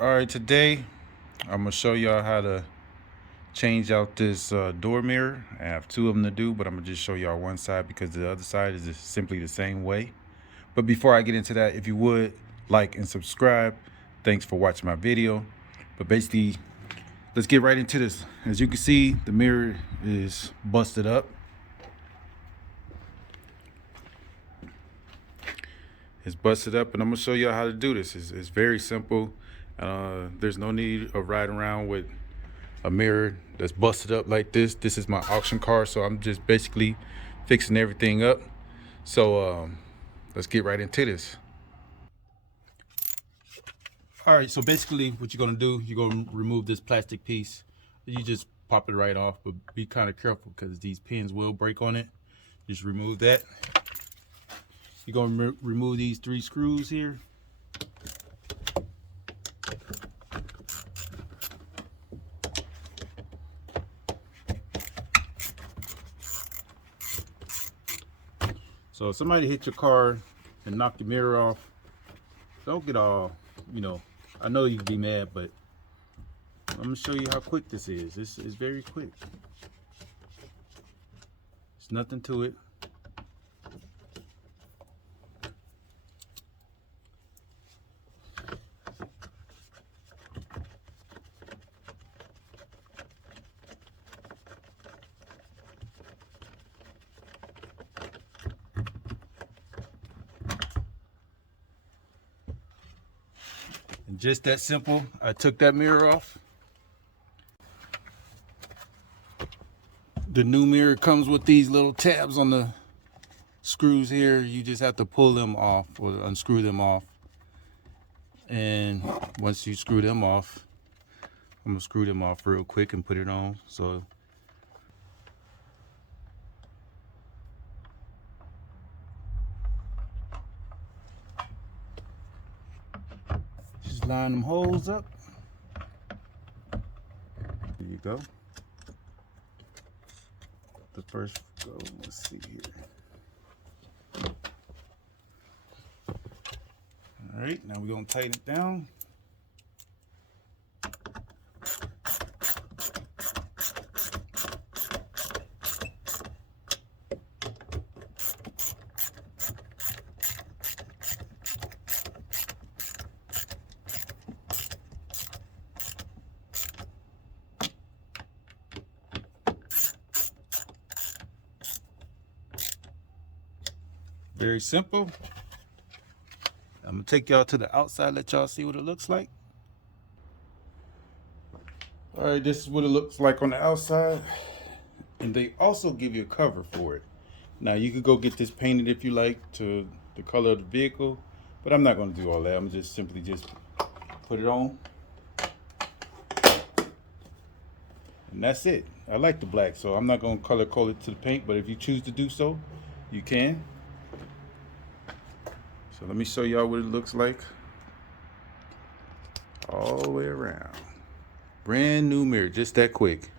Alright, today I'm gonna show y'all how to change out this door mirror. I have two of them to do, but I'm gonna just show y'all one side because the other side is just simply the same way. But before I get into that, if you would like and subscribe, thanks for watching my video. But basically, let's get right into this. As you can see, the mirror is busted up. It's busted up, and I'm gonna show y'all how to do this. It's very simple. There's no need of riding around with a mirror that's busted up like this. This is my auction car, so I'm just basically fixing everything up. So let's get right into this. All right, so basically what you're gonna do, you're gonna remove this plastic piece. You just pop it right off, but be kind of careful because these pins will break on it. Just remove that. You're gonna remove these 3 screws here. So if somebody hit your car and knock the mirror off, don't get all, I know you can be mad, but I'm gonna show you how quick this is. This is very quick. It's nothing to it. And just that simple, I took that mirror off. The new mirror comes with these little tabs on the screws here. You just have to pull them off or unscrew them off. And once you screw them off, I'm gonna screw them off real quick and put it on. So just line them holes up. There you go. The first go, let's see here. All right, now we're gonna tighten it down. Very simple. I'm gonna take y'all to the outside, let y'all see what it looks like. All right, this is what it looks like on the outside. And they also give you a cover for it. Now you could go get this painted if you like to the color of the vehicle, but I'm not gonna do all that. I'm just simply put it on. And that's it. I like the black, so I'm not gonna color code it to the paint, but if you choose to do so, you can. So let me show y'all what it looks like all the way around. Brand new mirror, just that quick.